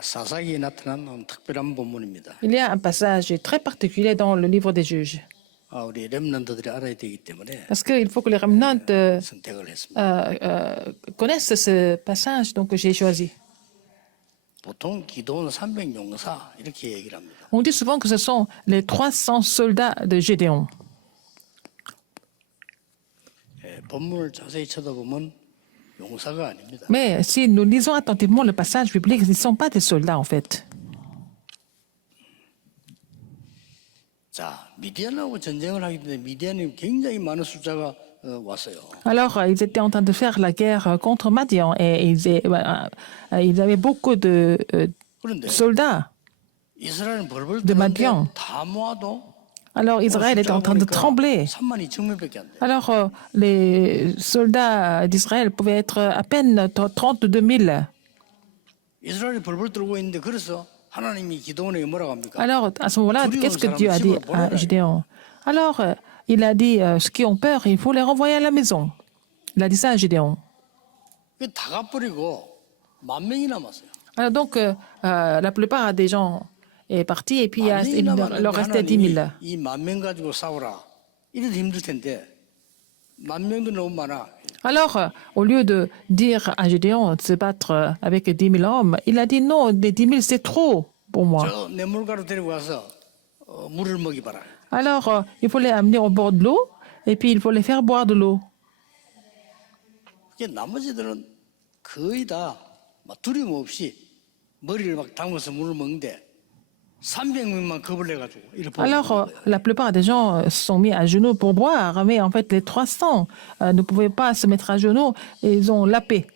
사사기에 나타난 특별한 본문입니다. Il y a un passage très particulier dans le livre des juges. 우리 렘넌트들이 알아야 되기 때문에 Parce qu'il faut que les remnants 선택을 했습니다. connaissent ce passage, donc j'ai choisi. 보통 기도원 300용사 이렇게 얘기를 합니다. On dit souvent que ce sont les 300 soldats de Gédéon. 본문을 자세히 쳐다보면 용사가 아닙니다. Mais si nous lisons attentivement le passage biblique, ils ne sont pas des soldats en fait. 자, 미디안하고 전쟁을 하기 때문에 미디안이 굉장히 많은 숫자가 왔어요. Alors, ils étaient en train de faire la guerre contre Madian et ils avaient beaucoup de 그런데 soldats. 이스라엘은 벌벌 de 떠는데 Madian. 다 모아도 Alors, Israël était en train de trembler. 32,000명밖에 안 돼. Alors, les soldats d'Israël pouvaient être à peine 32 000. 이스라엘이 벌벌 떨고 있는데 그래서 하나님이 기도원에게 뭐라고 합니까? Alors, à ce moment-là, qu'est-ce que Dieu a dit à Gédéon? Alors, il a dit, ceux qui ont peur, il faut les renvoyer à la maison. Il a dit ça à Gédéon. 다 가버리고 10,000명이 남았어요. Alors, donc, la plupart des gens est partis et puis il leur restait 10 000. 이 10,000명 가지고 싸우라. 이래도 힘들 텐데 10,000명도 너무 많아. Alors, au lieu de dire à Gédéon de se battre avec 10 000 hommes, il a dit non, des 10 000 c'est trop pour moi. 저 냇물가로 데리고 가서 물을 먹이봐라. Alors, il faut les amener au bord de l'eau et puis il faut les faire boire de l'eau. 나머지들은 거의 다 두려움 없이 머리를 막 담궈서 물을 먹는데 300명만 겁을 내가지고 이렇게 Alors, la plupart des gens se sont mis à genoux pour boire, mais en fait, les 300 ne pouvaient pas se mettre à genoux et ils ont lapé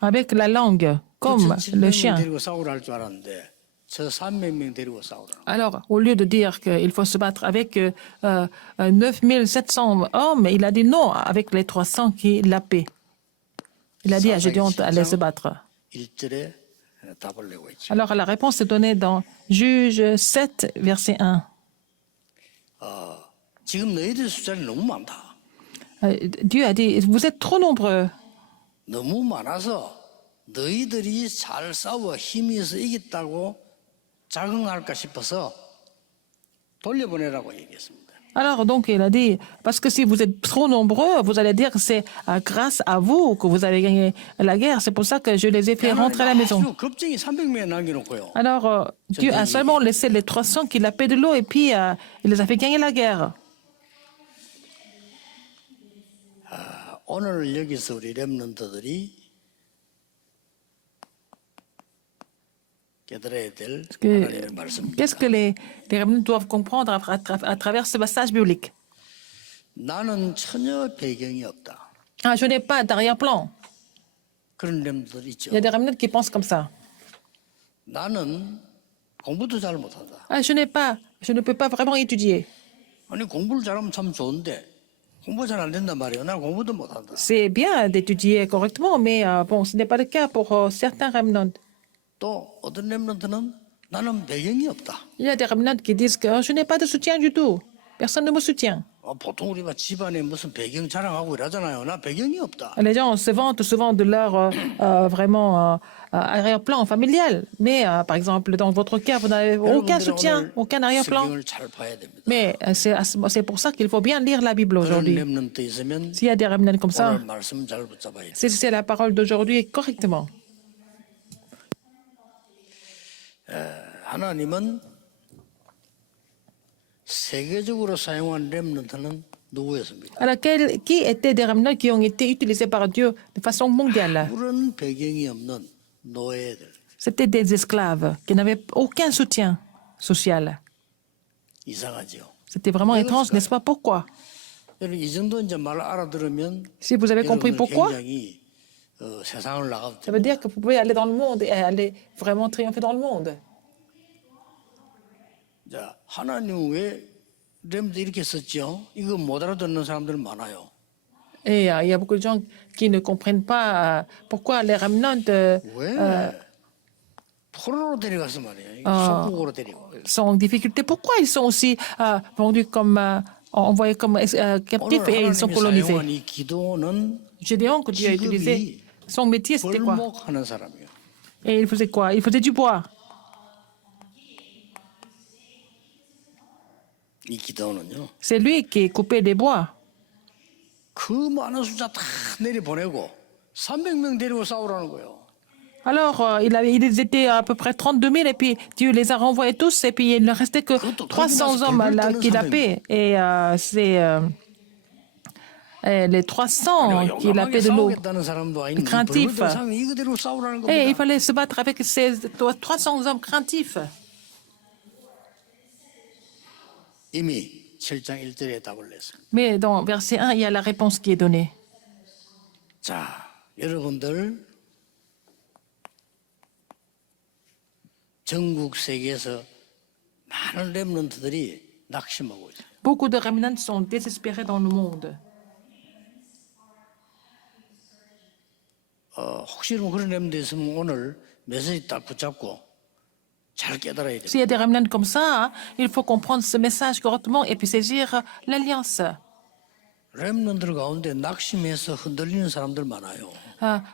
avec la langue, comme le chien. 데리고 싸우라 할 줄 알았는데 저 300명 데리고 싸우라. Alors, au lieu de dire qu'il faut se battre avec 9700 hommes, il a dit non, avec les 300 qui lapaient. Il a dit à Gédéon d'aller se battre. 1절에 답을 내고 있죠. Alors, la réponse est donnée dans Juge 7, verset 1. 지금 너희들 숫자는 너무 많다. Dieu a dit, vous êtes trop nombreux. 너무 많아서 너희들이 잘 싸워 힘이 있어 이겼다고 자긍할까 싶어서 돌려보내라고 얘기했습니다. Alors, donc, il a dit, parce que si vous êtes trop nombreux, vous allez dire que c'est grâce à vous que vous avez gagné la guerre. C'est pour ça que je les ai fait rentrer à la maison. 아주 겁쟁이 300명 남겨놓고요. Alors, Dieu a seulement laissé les 300 qui lapaient de l'eau et puis il les a fait gagner la guerre. 오늘 여기서 우리 렘넌트들이 깨달아야 될 하나님의 말씀입니다. Qu'est-ce que les remnants doivent comprendre à travers ce passage biblique? 나는 전혀 배경이 없다. Ah, je n'ai pas d'arrière-plan. 그런 렘넌트들 있죠. Il y a des remnants qui pensent comme ça. 나는 공부도 잘 못한다. Ah, je ne peux pas vraiment étudier. 아니 공부를 잘하면 참 좋은데 공부 잘 안 된단 말이에요. 나 공부도 못한다. C'est bien d'étudier correctement, mais bon, ce n'est pas le cas pour certains remnants. 또 어떤 렘넌트는 나는 배경이 없다. Il y a des remnants qui disent que je n'ai pas de soutien du tout. Personne ne me soutient. 보통 우리가 집안에 무슨 배경 자랑하고 이러잖아요. 나 배경이 없다. Les gens se vantent souvent de leur vraiment arrière-plan familial. Mais par exemple, dans votre cas, vous n'avez aucun soutien, aucun arrière-plan. 성경을 잘 봐야 됩니다. Mais c'est pour ça qu'il faut bien lire la Bible 그런 aujourd'hui. 렘넌트 있으면 S'il y a des remnants comme ça, 오늘 말씀 잘 붙잡아야 돼. c'est la parole d'aujourd'hui correctement. 하나님은 세계적으로 사용한 렘넌트는 누구였습니까? Alors, qui étaient des remnants qui ont été utilisés par Dieu de façon mondiale? 아무런 배경이 없는 노예들. C'était des esclaves qui n'avaient aucun soutien social. 이상하죠. C'était vraiment étrange, n'est-ce pas? Pourquoi? 여러분 이 정도 이제 말 알아들으면 Si vous avez compris 여러분은 pourquoi, 굉장히 세상을 나가도 ça veut dire que vous pouvez aller dans le monde et aller vraiment triompher dans le monde. 자, 하나님 왜 렘도 이렇게 썼죠? 이거 못 알아듣는 사람들 많아요. Et il y a beaucoup de gens qui ne comprennent pas pourquoi les remnants 왜 포로로 데려가서 말이에요. 속국으로 데리고. sont en difficulté. Pourquoi ils sont aussi vendus comme, envoyés comme captifs et ils sont 오늘 하나님이 colonisés? 사용한 이 기도는 Gédéon que Dieu a utilisé, son métier c'était quoi? 벌목하는 사람이에요. Et il faisait quoi? Il faisait du bois. 이 기도는요. C'est lui qui coupait des bois. 그 많은 숫자 다 내려보내고 300명 데리고 싸우라는 거예요. Alors, ils étaient à peu près 32 000 et puis Dieu les a renvoyés tous et puis il ne restait que 300 hommes là, qu'il a paix. Et c'est les 300 qu'il a paix de l'eau. 싸우겠다는 사람도 아닌 craintif. 벌벌 사람 이거대로 싸우라는 Et il 겁니다. fallait se battre avec ces 300 hommes craintifs. 이미 7장 1절에 답을 냈습니다. Mais dans verset 1, il y a la réponse qui est donnée. 자, 여러분들 전국 세계에서 많은 렘넌트들이 낙심하고 있어요. Beaucoup de remnants sont désespérés dans le monde. 혹시 그런 렘넌트 있으면 오늘 메시지 딱 붙잡고 잘 깨달아야 돼요. S'il y a des remnants comme ça, il faut comprendre ce message correctement et puis saisir l'alliance. 렘넌트들 가운데 낙심해서 흔들리는 사람들 많아요.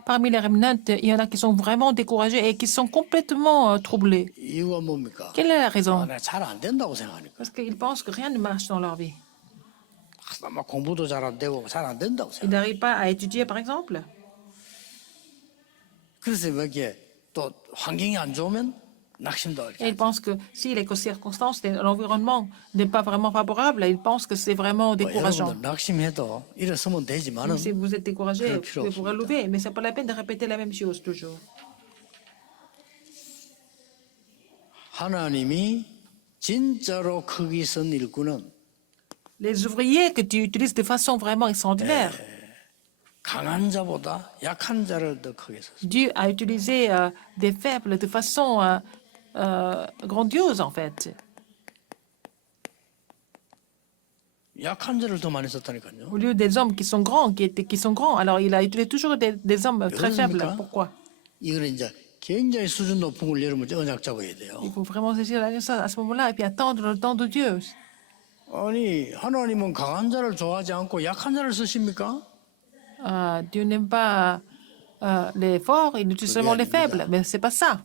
Parmi les remnants, il y en a qui sont vraiment découragés et qui sont complètement troublés. 이유가 뭡니까? Quelle est la raison? 내가 잘 안 된다고 생각하니까. Parce qu'ils pensent que rien ne marche dans leur vie. 막 공부도 잘 안 되고 잘 안 된다고 Ils 생각. n'arrivent pas à étudier, par exemple. 그래서 뭐 이게 또 환경이 안 좋으면 낙심도 하게. Et ils pensent que si les circonstances, l'environnement n'est pas vraiment favorable, ils pensent que c'est vraiment décourageant. 여러분들 낙심해도 일어서면 되지만은 Si vous êtes découragé, 그럴 vous 필요 pouvez vous 없습니다. relever, mais ce n'est pas la peine de répéter la même chose toujours. 하나님이 진짜로 크기 쓴 일꾼은 Les ouvriers que tu utilises de façon vraiment extraordinaire, 강한 자보다 약한 자를 더 크게 썼습니다. Dieu a utilisé des faibles de façon grandiose, en fait. 약한 자를 더 많이 썼다니까요. Au lieu des hommes qui sont grands, qui sont grands, alors il a utilisé toujours des hommes très faibles. 그렇습니까? Pourquoi? 이거는 이제 굉장히 수준 높은 걸 여러분 언약 잡아야 돼요. Il faut vraiment saisir l'alliance à ce moment-là et puis attendre le temps de Dieu. 아니 하나님은 강한 자를 좋아하지 않고 약한 자를 쓰십니까? Dieu n'aime pas les forts, il utilise seulement les faibles. Mais c'est pas ça.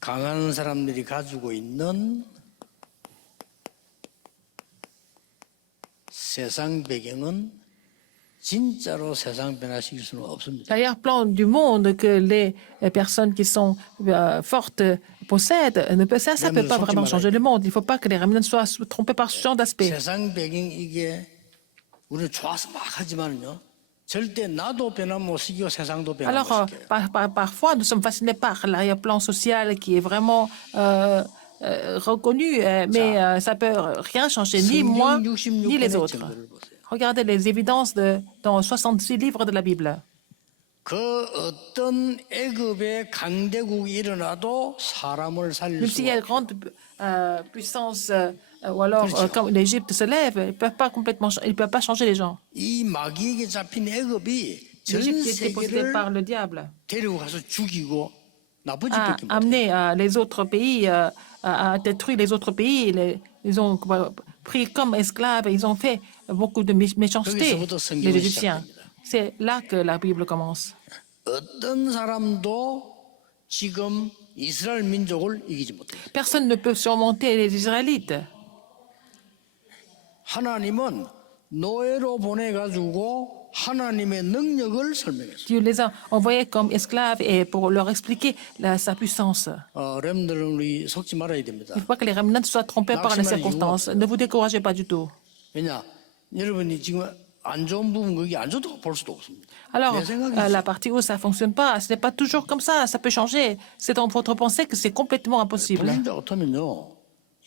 강한 사람들이 가지고 있는 세상 배경은 진짜로 세상 변화시킬 수는 없습니다. L'arrière-plan du monde que les personnes qui sont fortes possèdent, ça ne peut pas vraiment changer le monde. Il ne faut pas que les remnants soient trompés par ce genre d'aspect. 세상 배경 이게 우리는 좋아서 막 하지만요. 절대 나도 변화 못 시키고 세상도 변화 못 Alors, 시켜요. parfois, nous sommes fascinés par l'arrière-plan social qui est vraiment reconnu, mais ça ne peut rien changer, ni moi, ni les autres. Regardez les évidences dans 66 livres de la Bible. 그 어떤 애굽의 강대국이 일어나도 사람을 살릴 Même 수 s'il y a une grande puissance, ou alors quand l'Égypte se lève, ils ne peuvent pas complètement, ils peuvent pas changer les gens. 이 마귀에게 잡힌 애굽이 전 L'Égypte qui était possédée 세계를 par le diable 데리고 가서 죽이고 나머지 a 뺏긴 amené les autres pays, a détruit les autres pays, ils ont pris comme esclaves, ils ont fait beaucoup de méchanceté, les Égyptiens. C'est là que la Bible commence. 어떤 사람도 지금 이스라엘 민족을 이기지 못해요. Personne ne peut surmonter les Israélites. 하나님은 노예로 보내가지고 하나님의 능력을 설명했어요. Dieu les a envoyés comme esclaves et pour leur expliquer sa puissance. 렘들은 우리 속지 말아야 됩니다. Il ne faut pas que les remnants soient trompés par les circonstances. Ne vous découragez pas du tout. 왜냐? 여러분이 지금 안 좋은 부분 거기 안 좋다고 볼 수도 없습니다. Alors, 내 생각이죠. la partie où ça ne fonctionne pas, ce n'est pas toujours comme ça peut changer. C'est dans votre pensée que c'est complètement impossible. 불신자 같으면요.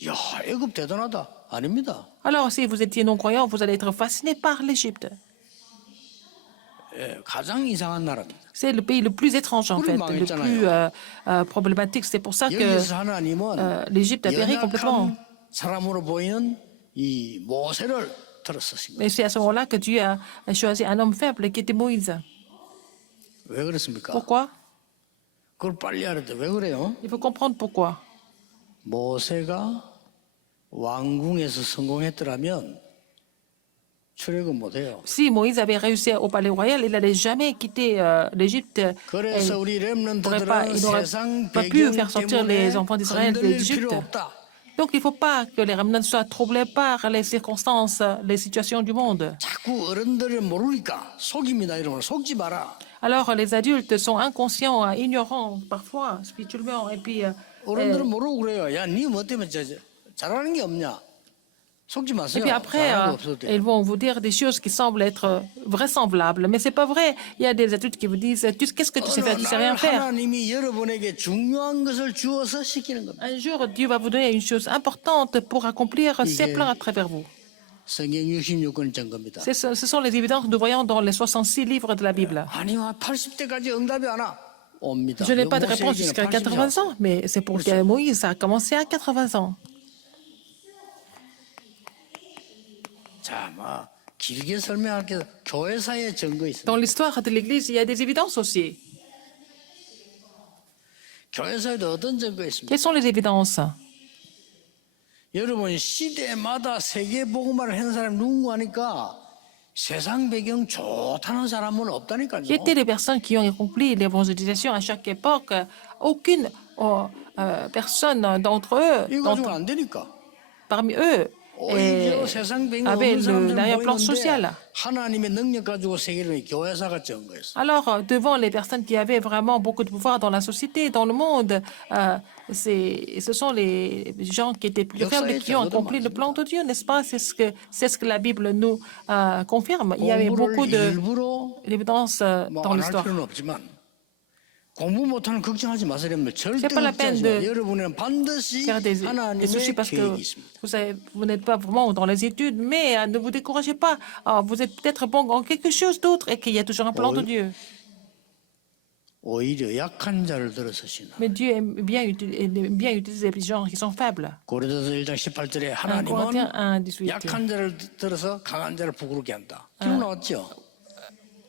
야, 애굽 대단하다. 아닙니다. Alors, si vous étiez non-croyant, vous allez être fasciné par l'Égypte. 예, 가장 이상한 나라입니다. C'est le pays le plus étrange, en fait, le plus problématique. C'est pour ça que 여기서 하나님은 l'Égypte a péri complètement. 연약한 사람으로 보이는 이 모세를 들었습니다. Et c'est à ce moment-là que Dieu a choisi un homme faible qui était Moïse. 왜 그렇습니까? Pourquoi? 그걸 빨리 알아야 돼. 왜 그래요? Il faut comprendre pourquoi. 모세가 왕궁에서 성공했더라면 출애굽 못해요. Si Moïse avait réussi au palais royal, il n'allait jamais quitter l'Égypte. 그래서 우리 Il 렘넌트들은 n'aurait 세상 pas pu 배경 faire sortir 때문에 les enfants d'Israël 흔들릴 d'Égypte. 필요 없다. Donc il ne faut pas que les remnants soient troublés par les circonstances, les situations du monde. 자꾸 어른들을 모르니까 속입니다. 이러면 속지 마라. Alors les adultes sont inconscients, ignorants parfois spirituellement, et puis 어른들은 모르고 그래요. 야, 니 뭐 때문에 잘하는 게 없냐? 속지 Et 마세요. puis après, 잘하는 거 없어도 돼. ils vont vous dire des choses qui semblent être vraisemblables, mais c'est pas vrai. Il y a des adultes qui vous disent, qu'est-ce que tu sais faire? Tu sais rien faire. 하나님이 여러분에게 중요한 것을 주어서 시키는 겁니다. Un jour, Dieu va vous donner une chose importante pour accomplir ses plans à travers vous. 성경 66권 증거입니다. Ce sont les évidences que nous voyons dans les 66 livres de la Bible. 아니, 80대까지 응답이 안 와. 옵니다. Je n'ai pas de 모세에게는 réponse jusqu'à 80 80 ans, mais c'est pour que Moïse ça a commencé à 80 ans. 자, 뭐 길게 설명할 게 교회사의 증거 있습니다. Dans l'histoire de l'Église, il y a des évidences aussi. 교회사에도 어떤 증거 있습니까? Quelles sont les évidences? 여러분 시대마다 세계 복음화를 한 사람 누구 하니까 세상 배경 좋다는 사람은 없다니까요. Qui étaient les personnes qui ont accompli l'évangélisation à chaque époque? Aucune personne d'entre eux, 이거 가지고 안 되니까. parmi eux, 오히려 세상 배경 avait 없는 사람들은 l'arrière-plan social. 보이는데 하나님의 능력 가지고 세계를 교회사가 증거했어. Alors, devant les personnes qui avaient vraiment beaucoup de pouvoir dans la société, dans le monde, ce sont les gens qui étaient plus faibles et qui ont accompli le plan de Dieu, n'est-ce pas? C'est ce que la Bible nous confirme. Il y avait beaucoup d'évidences dans 뭐안할 l'histoire. 필요는 없지만 공부 못하는 걱정하지 마세요. 절대 C'est pas la peine 걱정하지 de 마. 여러분은 반드시 faire des soucis 하나님의 parce que 계획이 있습니다. vous savez, vous n'êtes pas vraiment dans les études, mais ne vous découragez pas. Vous êtes peut-être bon en quelque chose d'autre et qu'il y a toujours un plan de Dieu. 오히려 약한 자를 들어서 신하. Mais Dieu aime bien utiliser les gens qui sont faibles. 고린도서 1장 18절에 1 하나님은 Corinthiens 1, 18. 약한 자를 들어서 강한 자를 부끄럽게 한다. 기록 나왔죠?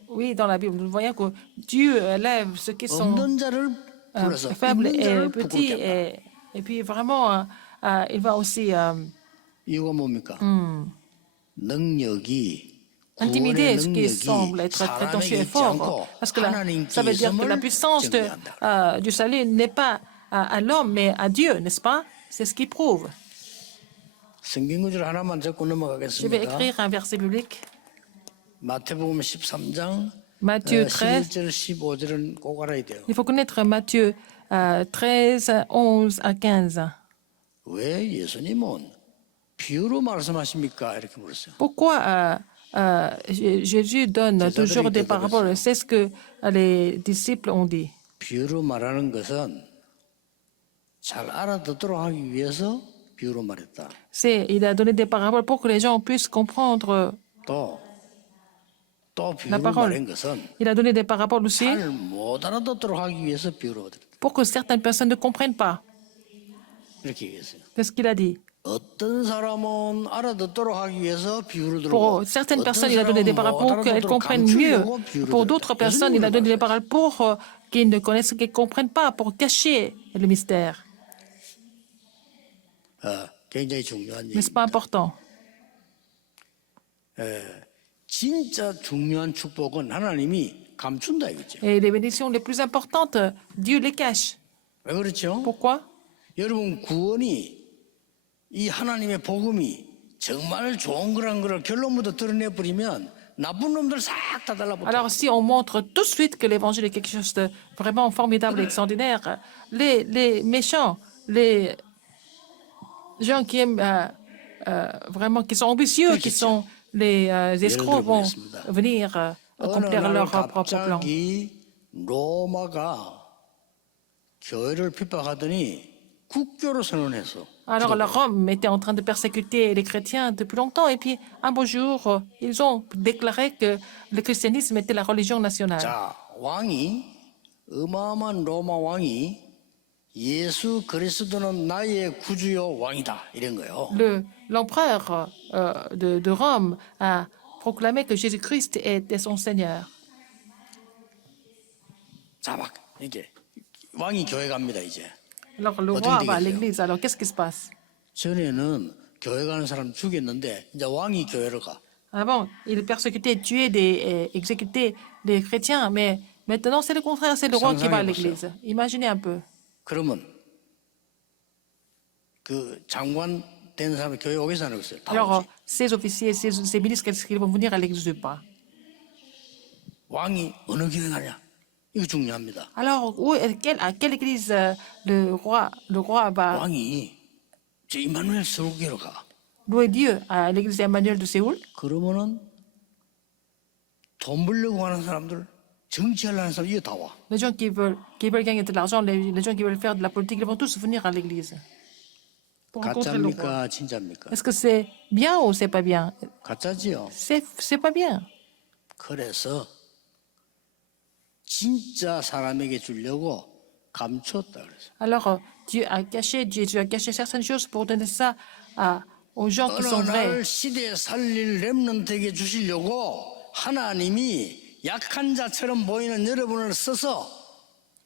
Oui, dans la Bible, nous voyons que Dieu élève ceux qui sont 없는 자를 불러서 faibles 있는 et 자를 petits. 부끄럽게 한다. Et puis vraiment, il va aussi 이유가 뭡니까? 능력이 intimider 구원의 ce qui semble 능력이 être prétentieux 사람에게 et 있지 fort. 않고 Parce que ça veut 하나님께 dire que la 있음을 puissance 증명한다. du salut n'est pas à l'homme, mais à Dieu, n'est-ce pas? C'est ce qui prouve. 성경 구절 하나만 적고 Je vais 넘어가겠습니다. écrire un verset biblique. 마태복음 13장 Matthieu 13. 11절 15절은 꼭 알아야 돼요. Il faut connaître Matthieu 13, 11 à 15. 왜 예수님은 비유로 말씀하십니까? 이렇게 물었어요. Pourquoi Jésus donne toujours des paraboles? C'est ce que les disciples ont dit. 비유로 말하는 것은 잘 알아듣도록 하기 위해서 비유로 말했다. Il a donné des paraboles pour que les gens puissent comprendre 또 la 비유로 parole. 말한 것은 Il a donné des paraboles aussi 잘 못 알아듣도록 하기 위해서 비유로 말했다. pour que certaines personnes ne comprennent pas. 이렇게 얘기했어요. Qu'est-ce qu'il a dit? 어떤 사람은 알아듣도록 하기 위해서 비유를 들고 Pour certaines personnes, il a donné des paraboles pour qu'elles comprennent mieux. Pour d'autres personnes, il a donné des paraboles pour qu'ils ne connaissent, qu'ils ne comprennent pas, pour cacher le mystère. 굉장히 중요한 Mais ce n'est 얘기입니다. pas important. 진짜 중요한 축복은 하나님이 감춘다 이거죠. Et les bénédictions les plus importantes, Dieu les cache. 왜 그렇죠? Pourquoi? 여러분 구원이 이 하나님의 복음이 정말 좋은 거란 걸 결론부터 드러내버리면 나쁜 놈들 싹 다 달라붙어. Alors, si on montre tout de suite que l'évangile est quelque chose de vraiment formidable et extraordinaire, les méchants, les gens qui aiment vraiment, qui sont ambitieux, qui sont les escrocs, vont venir accomplir leur propre plan. 갑자기 로마가 교회를 핍박하더니 국교로 선언했어. Alors, la Rome était en train de persécuter les chrétiens depuis longtemps, et puis un beau jour, ils ont déclaré que le christianisme était la religion nationale. 자, 왕이 어마어마한 로마 왕이 예수 그리스도는 나의 구주요 왕이다 이런 거예요. L'empereur de Rome a proclamé que Jésus-Christ était son Seigneur. 자, 막 이게 왕이 교회 갑니다 이제. Alors, le roi va à l'église. Alors, qu'est-ce qui se passe? 전에는 교회 가는 사람 죽였는데 이제 왕이 교회를 가. Avant, ils persécutaient, tuaient, exécutaient des chrétiens, mais maintenant c'est le contraire, c'est le roi qui va à l'église. Imaginez un peu. 그러면 그 장관 된 사람 교회 오겠어 안 오겠어요? 다 Alors, 오지. ces officiers, ces ministres, est-ce qu'ils vont venir à l'église ou pas? 왕이 어느 교회 가냐? 이거 중요합니다. Alors, à quelle église le roi va 왕이 저 임마누엘 서울교회로 가. louer Dieu? À l'église Emmanuel de Séoul? 그러면은 돈 벌려고 하는 사람들, 정치하려는 사람 이거 다 와. Les gens qui veulent gagner de l'argent, les gens qui veulent faire de la politique, ils vont tous venir à l'église pour rencontrer le roi. 가짜입니까? 진짜입니까? Est-ce que c'est bien ou c'est pas bien? 가짜지요. C'est pas bien. 그래서 진짜 사람에게 주려고 감췄다 그래서. Alors, Dieu a caché certaines choses pour donner ça aux gens qui 어느 sont vrais. 날 시대 살릴 렘넌트에게 주시려고 하나님이 약한 자처럼 보이는 여러분을 써서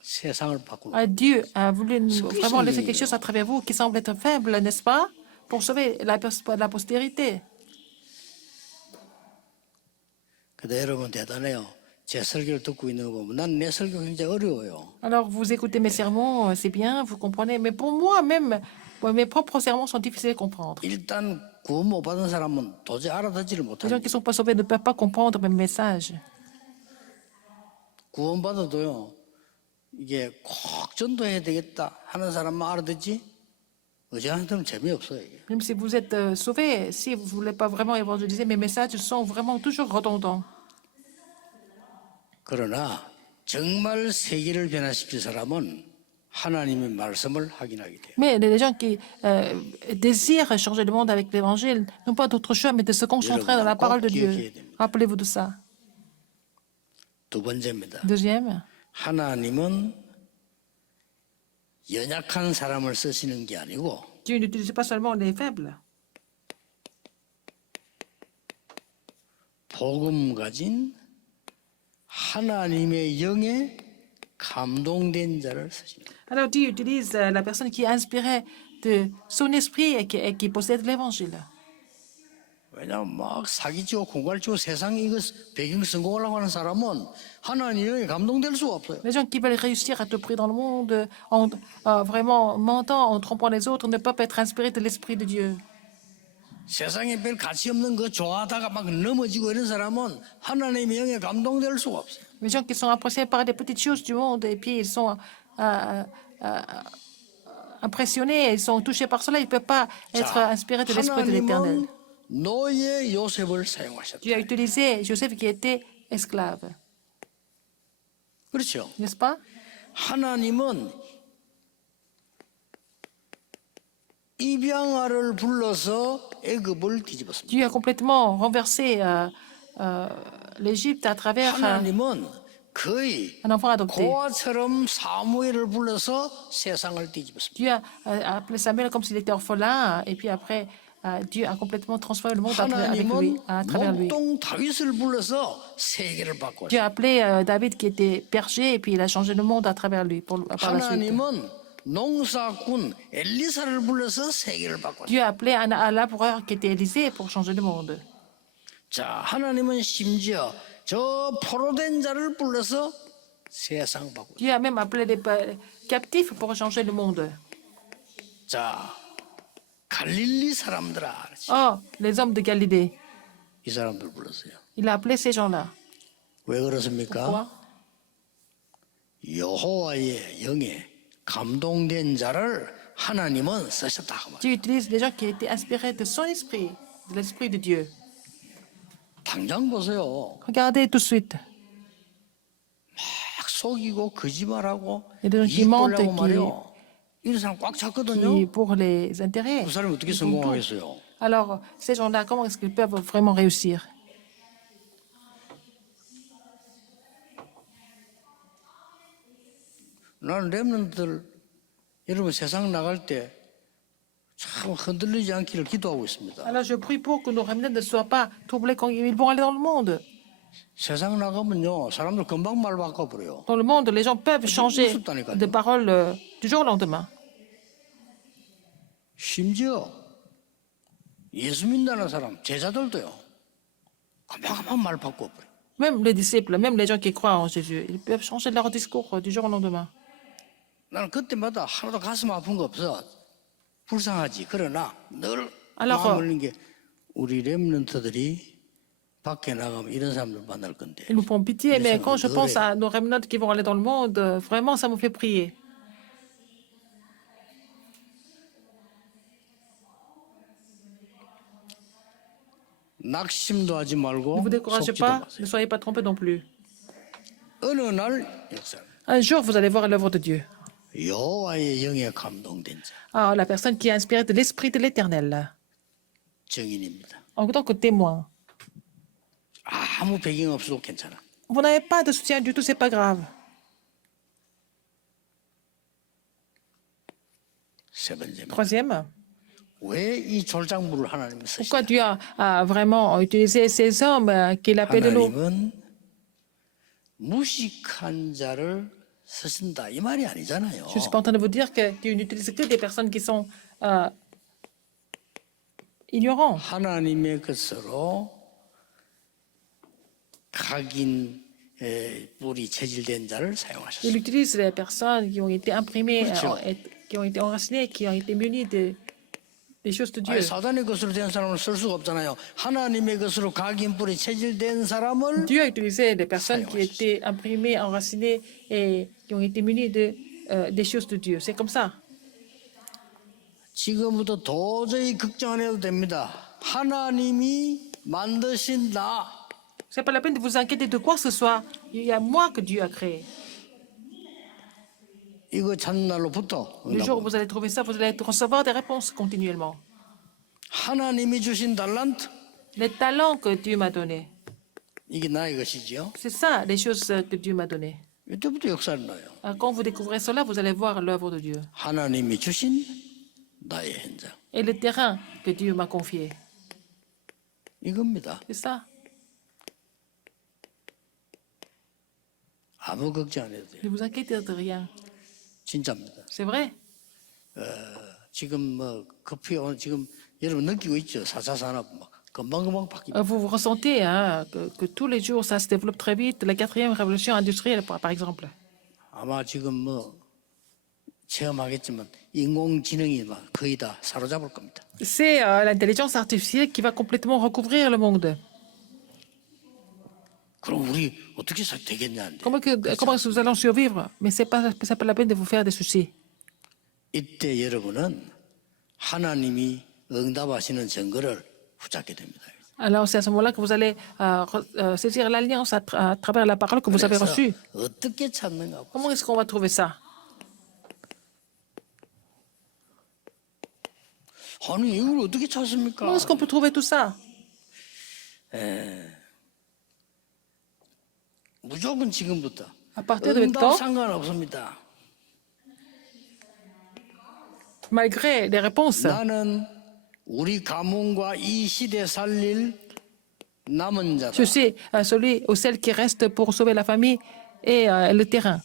세상을 바꾸는. Dieu a voulu vraiment laisser quelque chose à travers vous qui semble être faible, n'est-ce pas? Pour sauver la postérité. 근데 여러분 대단해요. 제 설교를 듣고 있는 거 보면 난 내 설교 굉장히 어려워요. Alors, vous écoutez mes sermons, c'est bien, vous comprenez, mais pour moi même, mes propres sermons sont difficiles à comprendre. 일단 구원 못 받은 사람은 도저히 알아듣지를 Les gens 못합니다. qui ne sont pas sauvés ne peuvent pas comprendre mes messages. 구원 받아도요. 이게 꼭 전도해야 되겠다 하는 사람만 알아듣지 의지하는 재미없어요. 이게. Même si vous êtes sauvés, si vous ne voulez pas vraiment évangéliser, mes messages sont vraiment toujours redondants. 그러나 정말 세계를 변화시킬 사람은 하나님의 말씀을 확인하게 돼요. Mais les gens qui désirent changer le monde avec l'évangile n'ont pas d'autre choix mais de se concentrer dans la parole de Dieu. Rappelez-vous de ça. 두 번째입니다. Deuxième, 하나님은 연약한 사람을 쓰시는 게 아니고 Dieu n'utilise pas seulement les faibles. 복음 가진 하나님의 영에 감동된 자를 쓰십니다. Alors Dieu utilise la personne qui est inspirée de son esprit et qui possède l'évangile. 왜냐하면 막 사기치고 공갈치고 세상 이거 배경 성공하려고 하는 사람은 하나님의 영에 감동될 수가 없어요. Les gens qui veulent réussir à tout prix dans le monde, en vraiment mentant, en trompant les autres, ne peuvent être inspirés de l'esprit de Dieu. 세상에 별 가치 없는 거 좋아하다가 막 넘어지고 이런 사람은 하나님의 영에 감동될 수가 없어요. Les gens qui sont impressionnés par des petites choses du monde et puis ils sont impressionnés, ils sont touchés par cela, ils ne peuvent pas être inspirés de l'esprit de l'éternel. 하나님은 노예 요셉을 사용하셨다. Dieu a utilisé Joseph qui était esclave, 그렇죠. n'est-ce pas? 하나님은 입양아를 불러서 애굽을 뒤집었습니다. Dieu a complètement renversé l'Égypte à travers 하나님은 거의 un enfant adopté. 고아처럼 사무엘을 불러서 세상을 뒤집었습니다. Dieu a appelé Samuel comme s'il était orphelin et puis après Dieu a complètement transformé le monde avec lui, à travers lui. 목동 다윗을 불러서 세계를 바꿨어요. Dieu a appelé David qui était berger et puis il a changé le monde à travers lui par la suite. 하나님은 농사꾼 엘리사를 불러서 세계를 바꿨어요. Dieu a appelé un laboureur qui était Élisée pour changer le monde. 자, 하나님은 심지어 저 포로된 자를 불러서 세상 바꿨어요. Dieu a même appelé les captifs pour changer le monde. 자, 갈릴리 사람들아, Oh, les hommes de Galilée. 이 사람들 불렀어요. Il a appelé ces gens-là. 왜 그렇습니까? Pourquoi? 여호와의 영에 감동된 자를 하나님은 쓰셨다. 그 말이에요. Dieu utilise les gens qui étaient inspirés de son esprit, de l'esprit de Dieu. 당장 보세요. Regardez tout de suite. 막 속이고 거짓말하고 Il y a des gens qui 이익 mentent, 보려고 말이요. 이런 사람 꽉 qui 찼거든요. pour les intérêts. 그 사람이 어떻게 ils font tout. 성공하겠어요? Alors, ces gens-là, comment est-ce qu'ils peuvent vraiment réussir? 나는 렘넌트들 여러분 세상 나갈 때 참 흔들리지 않기를 기도하고 있습니다. Alors, je prie pour que nos remnants ne soient pas troublés quand ils vont aller dans le monde. 세상 나가면요 사람들 금방 말 바꿔버려요. Dans le monde, les gens peuvent changer de parole du jour au lendemain. 심지어 예수 믿는 사람 제자들도요 가만가만 말 바꿔버려. Même les disciples, même les gens qui croient en Jésus, ils peuvent changer leur discours du jour au lendemain. 나는 그때마다 하나도 가슴 아픈 거 없어. 불쌍하지. 그러나 늘 Alors, 마음 올린 게 우리 렘넌트들이 밖에 나가면 이런 사람들 만날 건데. ils nous font pitié, mais quand je pense à nos remnants qui vont aller dans le monde, vraiment, ça me fait prier. 낙심도 하지 Ne 말고 vous découragez 속지도 pas, 마세요. ne soyez pas trompés non plus. 어느 날 역사. Un jour, vous allez voir l'œuvre de Dieu. 여호와의 영에 감동된 자 Ah, la personne qui est inspirée de l'Esprit de l'Éternel, 증인입니다. en tant que témoin. 아무 배경 없어도 괜찮아. Vous n'avez pas de soutien du tout, c'est pas grave. 세 번째입니다. Troisième, 왜 이 졸작물을 하나님이 pourquoi 쓰시나? Dieu a vraiment utilisé ces hommes qu'il appelle de l'eau? 하나님은 무식한 자를 쓰신다 이 말이 아니잖아요. Je ne suis pas en train de vous dire que Dieu n'utilise que des personnes qui sont ignorants. 하나님의 것으로 각인 뿔이 체질된 자를 Il 사용하셨습니다. utilise les personnes qui ont été imprimées, 그렇죠. qui ont été enracinées, qui ont été munies des choses de Dieu. 아니, 사단의 것으로 된 사람을 쓸 수가 없잖아요. 하나님의 것으로 각인 뿔이 체질된 사람을 Dieu a utilisé des personnes qui étaient imprimées, enracinées et qui ont été munies des choses de Dieu. C'est comme ça. 지금부터 도저히 걱정 안 해도 됩니다. 하나님이 만드신 나 C'est pas la peine de vous inquiéter de quoi que ce soit. Il y a moi que Dieu a créé. 이거 찾는 날로부터 Le jour où vous allez trouver ça, vous allez recevoir des réponses continuellement. 하나님이 주신 달란트 Les talents que Dieu m'a donnés, 이게 나의 것이지요. c'est ça, les choses que Dieu m'a données. 이때부터 역사를 나요. Quand vous découvrez cela, vous allez voir l'œuvre de Dieu. 하나님이 주신 나의 현장 Et le terrain que Dieu m'a confié. 이겁니다. C'est ça. 아무 걱정 안 해도 돼요. Ne vous inquiétez de rien. 진짜입니다. C'est vrai. 지금 뭐 급히 지금 여러분 느끼고 있죠. 4차 산업 막 금방금방 바뀝니다. Vous vous ressentez que tous les jours, ça se développe très vite. La quatrième révolution industrielle, par exemple. 아마 지금 뭐 체험하겠지만 인공지능이 막 거의 다 사로잡을 겁니다. C'est l'intelligence artificielle qui va complètement recouvrir le monde. 그럼 우리 어떻게 되겠냐는데. Comment est-ce que nous allons survivre? Mais c'est pas la peine de vous faire des soucis. 이때 여러분은 하나님이 응답하시는 증거를 붙잡게 됩니다. Alors, c'est à ce moment-là que vous allez saisir l'alliance à travers la parole que vous avez 그래서 reçue. 어떻게 찾는가? Comment est-ce qu'on va trouver ça? 아니 이걸 어떻게 찾습니까? Comment est-ce qu'on peut trouver tout ça? 무조건 지금부터. À partir de 응답 maintenant, 상관없습니다. malgré les réponses, 나는 우리 가문과 이 시대 살릴 남은 자다. je suis celui ou celle qui reste pour sauver la famille et le terrain.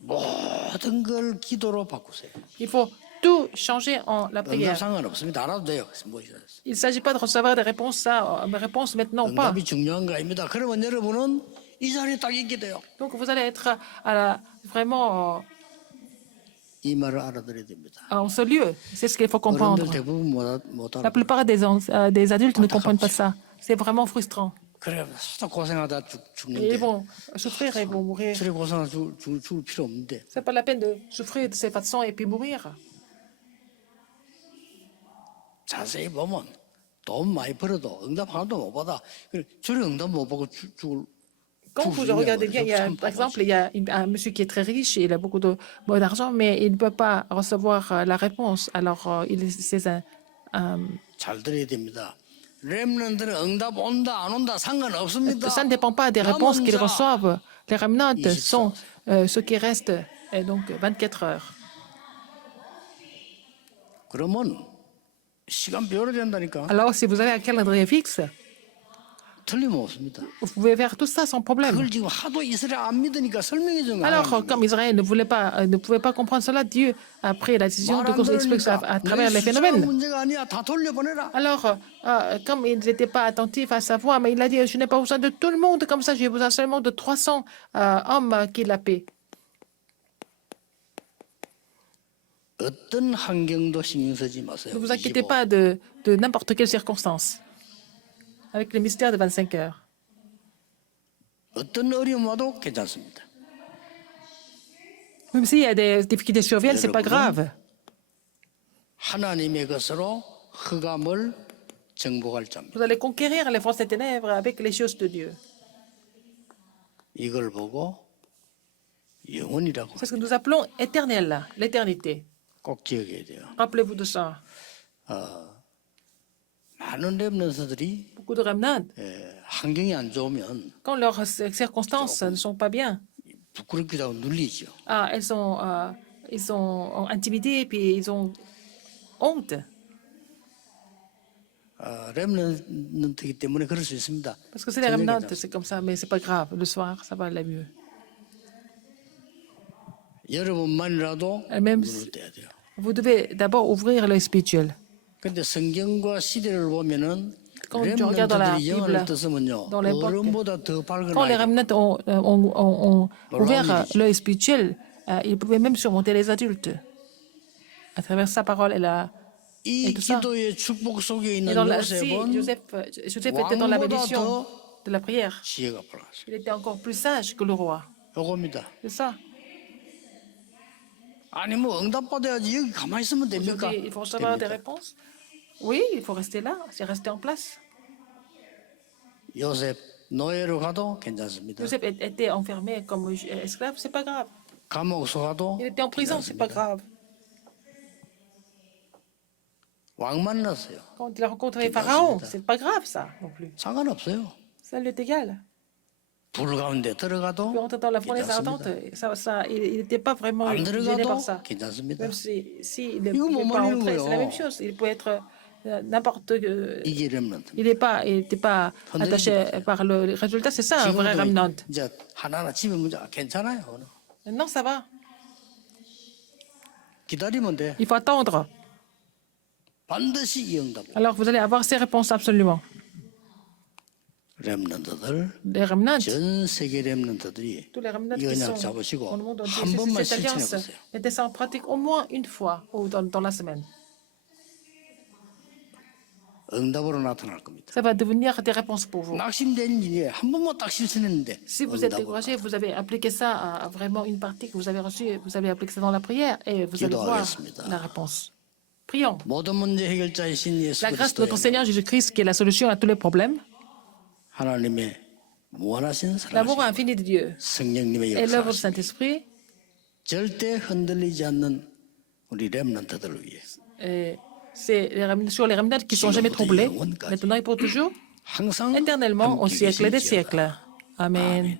모든 걸 기도로 바꾸세요. Il faut tout changer en la 응답 prière. 상관없습니다. 안 와도 돼요. 뭐 Il ne s'agit pas de recevoir des réponses, réponses maintenant ou pas. 응답이 중요한 거 아닙니다. 그러면 여러분은 이 자리에 딱 있게 돼요. Donc vous allez être vraiment 이 말을 알아들어야 됩니다. en ce lieu. C'est ce qu'il faut comprendre. 어른들 대부분 못 La 알아. plupart des adultes ne comprennent pas ça. C'est vraiment frustrant. 그래, 수다 고생하다 Et ils 죽는데. vont souffrir et ils vont mourir. 술에 고생하다 죽을 필요 없는데. C'est pas la peine de souffrir de cette façon et puis mourir. 자세히 보면 돈 많이 벌어도 응답 하나도 못 받아. 저리 응답 못 받고 죽을. Quand vous regardez bien, par exemple, il y a un monsieur qui est très riche, il a beaucoup d'argent, mais il ne peut pas recevoir la réponse. Alors, c'est 잘 들어야 됩니다. 렘넌트는 응답 온다 안 온다 상관없습니다. ça ne dépend pas des réponses qu'ils reçoivent. Les remnants sont ceux qui restent, et donc 24 heures. 그러면 시간 배워야 된다니까. Alors, si vous avez un calendrier fixe, 틀림없습니다. Vous pouvez faire tout ça sans problème. 그걸 지금 하도 이스라엘 안 믿으니까 설명해 준 거예요. Alors, comme Israël ne pouvait pas comprendre cela, Dieu a pris la décision de nous expliquer ça à travers les phénomènes. 문제가 아니야. 다 돌려보내라. Alors, comme ils n'étaient pas attentifs à sa voix, mais il a dit, je n'ai pas besoin de tout le monde comme ça, j'ai besoin seulement de 300 hommes qui la paient. 어떤 환경도 신경 쓰지 마세요. Ne vous inquiétez pas de n'importe quelle circonstance. Avec le mystère de 25 heures. 어떤 어려움 와도 괜찮습니다. Même s'il y a des difficultés surviennent, ce n'est pas grave. 하나님의 것으로 흑암을 정복할 자입니다. Vous allez conquérir les forces des ténèbres avec les choses de Dieu. 이걸 보고 영원이라고 C'est ce que nous appelons éternel, l'éternité. 꼭 기억해야 돼요. Rappelez-vous de ça. 많은 렘넌트들이 Beaucoup de remnants, 환경이 안 좋으면 quand leurs circonstances ne sont pas bien, 부끄럽기도 하고 눌리죠. ils sont intimidés puis ils ont honte. 렘넌트이기 때문에 그럴 수 있습니다. Parce que c'est les remnants, c'est comme ça, mais c'est pas grave. Le soir, ça va aller mieux. 여러분만이라도 Même 눈을 떼야 돼요. vous devez d'abord ouvrir l'œil spirituel. 근데 성경과 시대를 보면은 Quand tu regardes dans la 렘넌트들이 영안을 Bible, 떴으면요 dans l'époque, 어른보다 더 밝은 quand les 아이들. remnants ont ouvert l'œil spirituel, ils pouvaient même surmonter les adultes à travers sa parole 이 et tout ça. 기도의 축복 속에 Et 있는 dans si 요셉은 Joseph était dans la bénédiction de la prière. 지혜가 빨랐어요. Il était encore plus sage que le roi. 요겁니다. C'est ça. 아니 뭐 응답받아야지 여기 가만히 있으면 됩니까? Aujourd'hui, il faut recevoir des 됩니다. réponses. Oui, il faut rester là, c'est rester en place. 요셉 노예로 가도 괜찮습니다. Joseph était enfermé comme esclave, c'est pas grave. 감옥소 가도 Il était en prison, c'est pas grave. 왕 만났어요. Quand il a rencontré Pharaon, c'est pas grave ça non plus. 상관없어요. Ça lui est égal. 불 가운데 Il 들어가도 peut entrer dans la fournaise ardente, il n'était pas vraiment 안 gêné 들어가도 par ça. 괜찮습니다. Même si il ne 이거 뭐 pouvait pas 말리는 entrer, c'est la 거예요. même chose. Il peut être n'importe. 이게 렘넌트. Il n'était pas attaché par le résultat. C'est ça un vrai remnant. 이제 하나하나 집에 문제 괜찮아요. Maintenant, ça va. 기다리면 돼. Il faut attendre. 반드시 이 응답. Alors, vous allez avoir ces réponses absolument. 렘넌트들 Les remnants, 전 세계 렘넌트들이 tous les remnants 이 qui 언약 sont 잡으시고 dans le monde entier, 한 번만 cette 실천해 alliance, 보세요. mettez ça en pratique au moins une fois ou dans la semaine. 응답으로 나타날 겁니다. Ça va devenir des réponses pour vous. 낙심된 일에 한 번만 딱 실천했는데 Si vous êtes 응답으로 découragé, vous avez appliqué ça à vraiment une partie que vous avez reçue, vous avez appliqué ça dans la prière et vous allez voir 기도하겠습니다. la réponse. Prions. 모든 문제 해결자이신 예수 La grâce de notre 그리스도의 Seigneur Jésus-Christ qui est la solution à tous les problèmes, 하나님의 무한하신 l'amour 사랑하심 infini de Dieu 성령님의 et l'œuvre du 역사 Saint-Esprit, 절대 흔들리지 않는 우리 렘넌트들을 위해 c'est sur les remnants qui ne sont jamais troublés, maintenant et pour toujours, 항상 éternellement au 함께 siècle des 계실지어다. siècles. Amen.